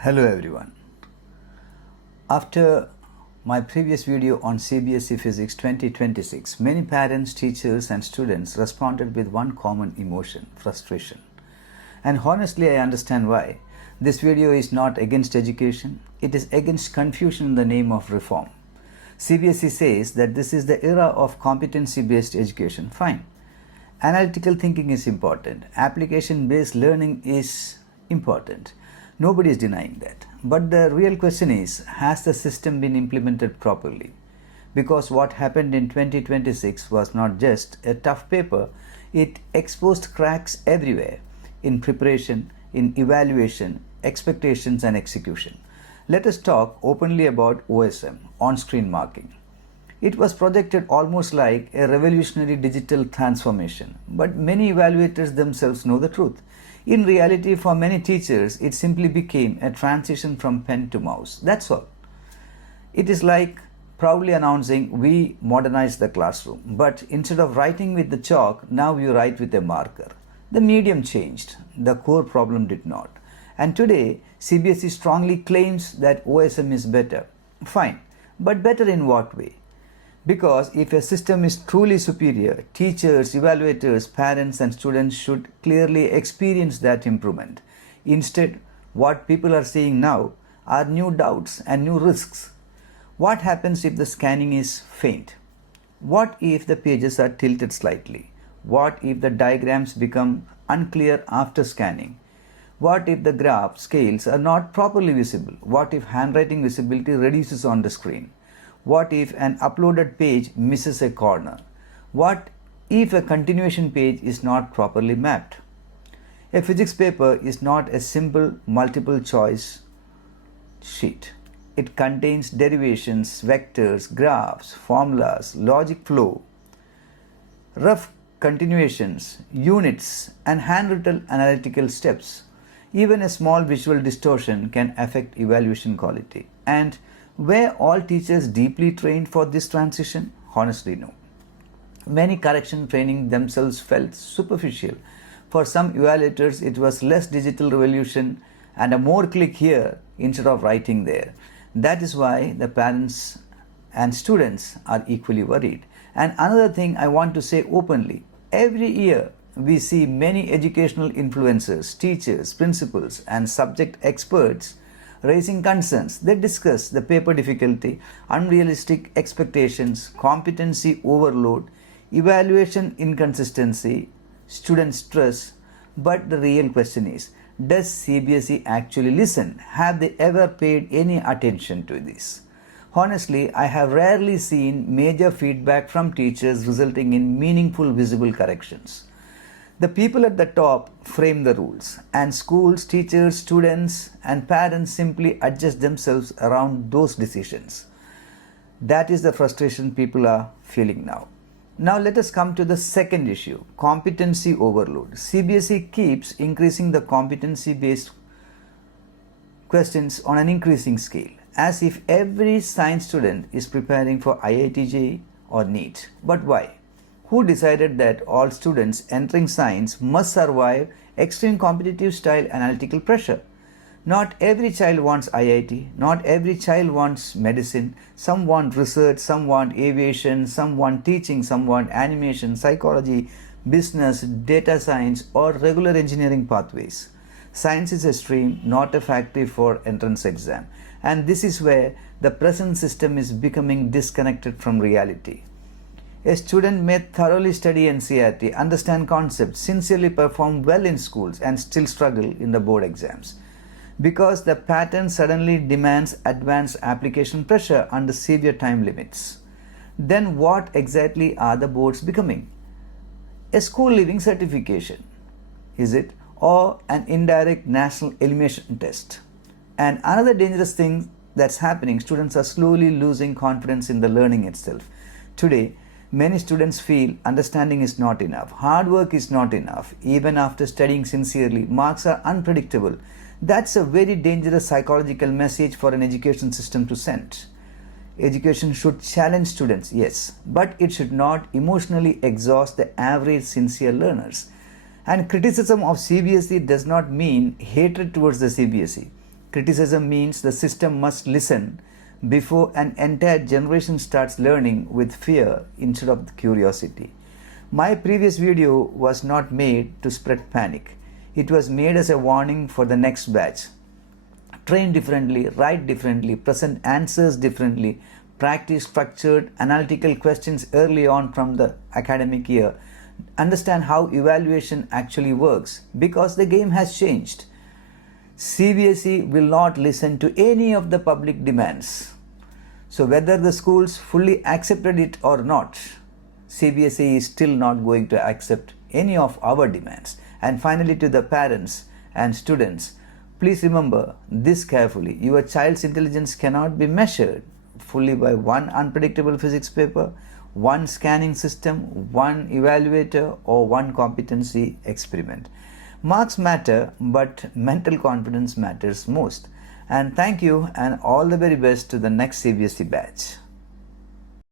Hello everyone. After my previous video on Cbse Physics 2026, many parents, teachers and students responded with one common emotion, frustration. And honestly, I understand why. This video is not against education, it is against confusion in the name of reform. Cbse says that this is the era of competency-based education. Fine. Analytical thinking is important. Application-based learning is important. Nobody is denying that. But the real question is, has the system been implemented properly? Because what happened in 2026 was not just a tough paper, it exposed cracks everywhere in preparation, in evaluation, expectations and execution. Let us talk openly about OSM, on-screen marking. It was projected almost like a revolutionary digital transformation, but many evaluators themselves know the truth. In reality, for many teachers, it simply became a transition from pen to mouse. That's all. It is like proudly announcing, we modernized the classroom, but instead of writing with the chalk, now you write with a marker. The medium changed, the core problem did not. And today, Cbse strongly claims that OSM is better. Fine, but better in what way? Because if a system is truly superior, teachers, evaluators, parents and students should clearly experience that improvement. Instead, what people are seeing now are new doubts and new risks. What happens if the scanning is faint? What if the pages are tilted slightly? What if the diagrams become unclear after scanning? What if the graph scales are not properly visible? What if handwriting visibility reduces on the screen? What if an uploaded page misses a corner? What if a continuation page is not properly mapped? A physics paper is not a simple multiple choice sheet. It contains derivations, vectors, graphs, formulas, logic flow, rough continuations, units, and handwritten analytical steps. Even a small visual distortion can affect evaluation quality. And were all teachers deeply trained for this transition? Honestly, no. Many correction training themselves felt superficial. For some evaluators, it was less digital revolution and a more click here instead of writing there. That is why the parents and students are equally worried. And another thing I want to say openly, every year we see many educational influencers, teachers, principals and subject experts raising concerns. They discuss the paper difficulty, unrealistic expectations, competency overload, evaluation inconsistency, student stress. But the real question is, does Cbse actually listen? Have they ever paid any attention to this? Honestly, I have rarely seen major feedback from teachers resulting in meaningful visible corrections. The people at the top frame the rules, and schools, teachers, students, and parents simply adjust themselves around those decisions. That is the frustration people are feeling now. Now let us come to the second issue, competency overload. Cbse keeps increasing the competency-based questions on an increasing scale, as if every science student is preparing for IIT JEE or NEET. But why? Who decided that all students entering science must survive extreme competitive style analytical pressure? Not every child wants IIT, not every child wants medicine. Some want research, some want aviation, some want teaching, some want animation, psychology, business, data science or regular engineering pathways. Science is a stream, not a factory for entrance exam. And this is where the present system is becoming disconnected from reality. A student may thoroughly study NCERT, understand concepts, sincerely perform well in schools and still struggle in the board exams. Because the pattern suddenly demands advanced application pressure under severe time limits. Then what exactly are the boards becoming? A school leaving certification, is it? Or an indirect national elimination test? And another dangerous thing that's happening, students are slowly losing confidence in the learning itself. Today, many students feel understanding is not enough, hard work is not enough. Even after studying sincerely, marks are unpredictable. That's a very dangerous psychological message for an education system to send. Education should challenge students, yes, but it should not emotionally exhaust the average sincere learners. And criticism of Cbse does not mean hatred towards the Cbse. Criticism means the system must listen before an entire generation starts learning with fear instead of curiosity. My previous video was not made to spread panic. It was made as a warning for the next batch. Train differently, write differently, present answers differently, practice structured analytical questions early on from the academic year. Understand how evaluation actually works because the game has changed. CBSE will not listen to any of the public demands. So whether the schools fully accepted it or not, CBSE is still not going to accept any of our demands. And finally, to the parents and students, please remember this carefully. Your child's intelligence cannot be measured fully by one unpredictable physics paper, one scanning system, one evaluator, or one competency experiment. Marks matter, but mental confidence matters most. And thank you, and all the very best to the next CBSE batch.